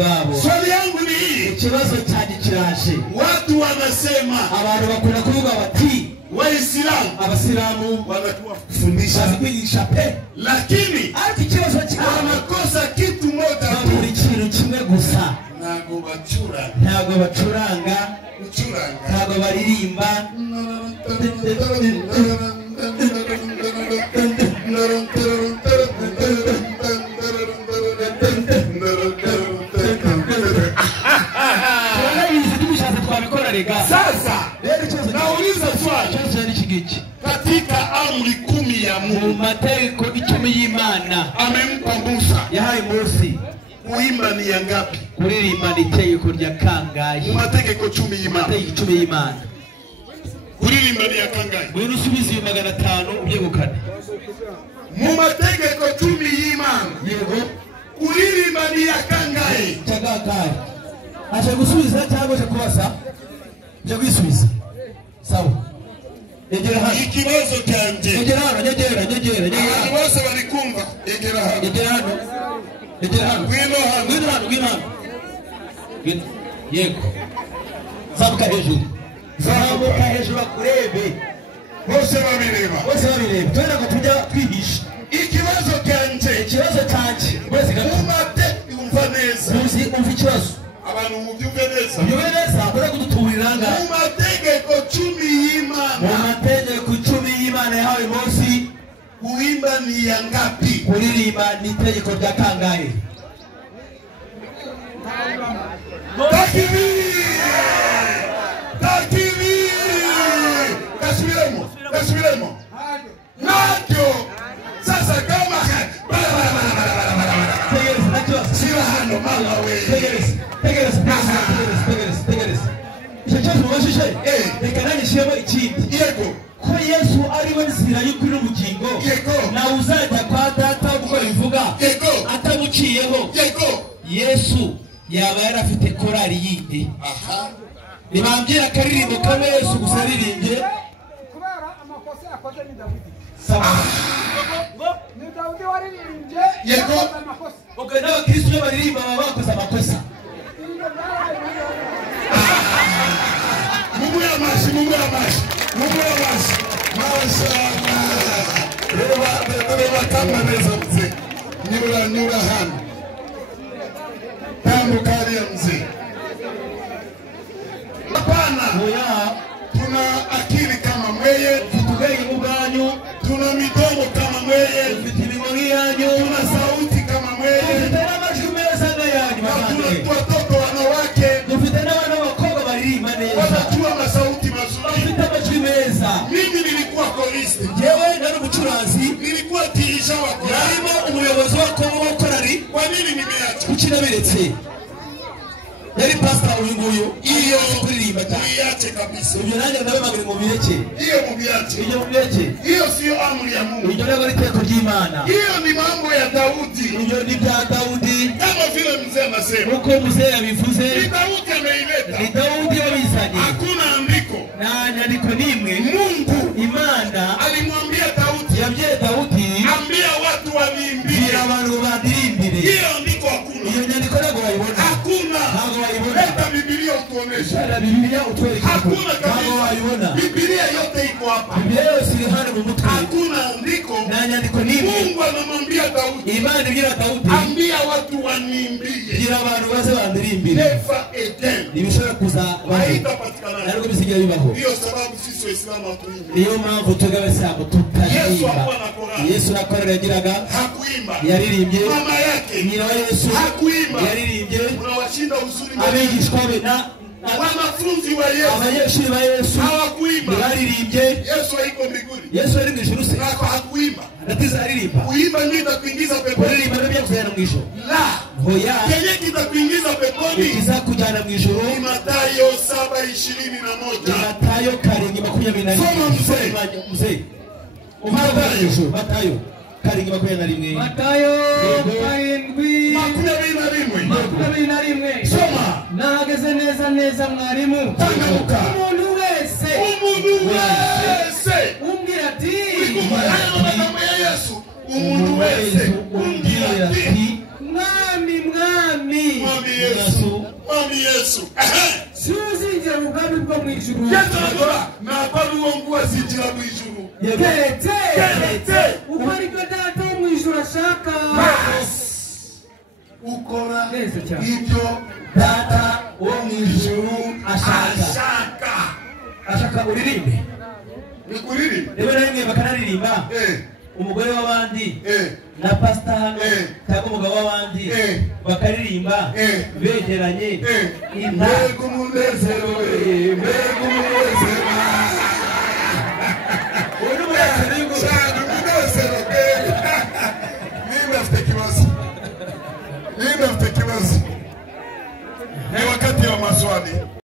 bwabo. Swali yangu ni hii. Ikibazo cyanjye kiraje. Watu wanasema, abantu bakunda kuvuga bati Waislamu, abasilamu wanatufundisha kwigisha pe, lakini ariko ikibazo cyabo wanakosa kitu moja tu. buri kintu kimwe gusa. Ntago bacuranga, ntago baririmba, sasa nauliza swali, katika amri 10 ya Mungu, mu mategeko 10 y'Imana amempa Musa, yahaye Mose, kuimba ni ya ngapi? kuririmba ni itegeko rya kangahe? Mu mategeko 10 y'Imana, mategeko 10 y'Imana, kuririmba ni ya kangahe? Buri usubiza 500 ubyegukane. Mu mategeko 10 y'Imana, yego, kuririmba ni ya kangahe? Chagakaye. Acha gusubiza cyangwa cyo kubasa? Cyo kwisubiza. Sawa. Egera hano. Ikibazo cyanje. Egera hano, nyegera. Abantu bose barikumva. Egera hano. Egera hano. Gwino hano. Yego. Zamuka hejuru akurebe. Bose babireba. Twera ko tujya twihisha. Ikibazo cyanje. Bose umate umva neza. Umva ikibazo. Abantu mubyumve neza. Bora kuduturiranga. Mu mategeko 10 y'Imana. Mu mategeko 10 y'Imana yahawe Mose, kuimba ni ya ngapi? Kuririmba ni itegeko rya kangahe? Takbir. Kasubiremo. Nacho. Sasa kama sira hano mala we. Tegereza. Icyo mubashije reka nanyishemo ikindi. Yego. Ko Yesu ari we nzira y'ukuri n'ubugingo. Yego. Na uzajya kwa data uko bivuga. Yego. Atabuciyeho. Yego. Yesu yaba yarafite korari yindi. Aha. Nibambira akaririmbo kamwe Yesu gusa aririmbye. Kubera amakosa yakoze ni Dawidi. Sawa. Ni Dawidi waririmbye. Yego. Ubwo n'abakristo baririmba baba bakoze amakosa. Mungu ya mashi. Mashallah. Reba kama neza mzee. Nyura hano. Tambuka ya mzee. Hapana. Tuna akili kama mweye, Tutubenge ubwanyu, tuna midomo kama mweye, tutimimoni yanyu, tuna sauti kama mweye, tuna amajwi meza nk'ayanyu tuna bakande. watoto wanawake, Dufite n'abana b'abakobwa baririmba neza, wanajua masauti mazuri. bafite amajwi meza. Mimi nilikuwa koristi, Jewe nari umucuranzi, nilikuwa tiisha wa korari. narimo umuyobozi wa korari. Kwa nini nimeacha? Kuki nabiretse? Yari pastor uyu nguyu, iyo kuririmba cyane. Niache kabisa. Ibyo nanjye ndabemagire mu bireke. Hiyo mubiache. Ibyo mu bireke. Hiyo sio amri ya Mungu. Ibyo ntabwo ari itegeko ry'Imana. Hiyo ni mambo ya Daudi. Ibyo ni bya Dawudi. Kama vile mzee anasema. Uko mzee yabivuze. Ni Daudi ameileta. Ni Dawudi wabizanye. Hakuna andiko. Na nyandiko nimwe. Mungu Imana alimwambia Daudi, yabwiye Dawudi, ambia watu waniimbie. bwira abantu badirimbire. Hiyo andiko hakuna. Iyo nyandiko ntabwo wayibona. Hakuna. Ntabwo wayibona. Leta Biblia utuoneshe. Shara Biblia utwereke. Hakuna Ntabwo kabisa. wayibona. Biblia yote iko hapa. Biblia yose iri hano mu mutwe. Hakuna andiko. Na nyandiko nimwe. Mungu anamwambia Daudi, Imana ibwira Dawudi, ambia watu waniimbie. bwira abantu baze bandirimbire. Never again. Ntibishobora kuza Haitapatikana. ariko bisigaye bibaho. Hiyo sababu sisi Waislamu hatuimbi. Niyo mpamvu twebwe abasilamu tutaririmba. Yesu nakorera yagiraga, Hakuimba. yaririmbye. Mama yake Nyina wa Yesu hakuimba. yaririmbye. Unawashinda uzuri wa Abigishwa be na wanafunzi wa Yesu abanyeshuri ba Yesu hawakuimba. baririmbye. Yesu haiko mbinguni. Yesu ari mu ijuru se, Nako hakuimba. ndatiza aririmba. Kuimba ndio itakuingiza peponi. Kuririmba nibyo kuzana mu ijuru. La. Hoya, Kenye kitakuingiza peponi. ikizakujyana mu ijuru Ni Mathayo 7:21. Matayo 7:21. Soma mzee. Mzee. Matayo 7:21. Matayo Makumi rimwe. Soma. Nahagaze neza mwarimu. Tangamuka. Umuntu wese umbwira ati, Haya magambo ya Yesu. Umuntu wese umbwira ati, mwami mwami Yesu si uzinjira mu bwami bwo mu ijuru yatagora ntabwo uwo ngo azinjira mu ijuru keretse uko ariko data wo mu ijuru ashaka ukora neza cyane ibyo data wo mu ijuru ashaka uririmbe nikuririmbe rero namwe bakanaririmba umugore w'abandi na pastor hano cyangwa umugabo w'abandi bakaririmba begeranye mbega umunezero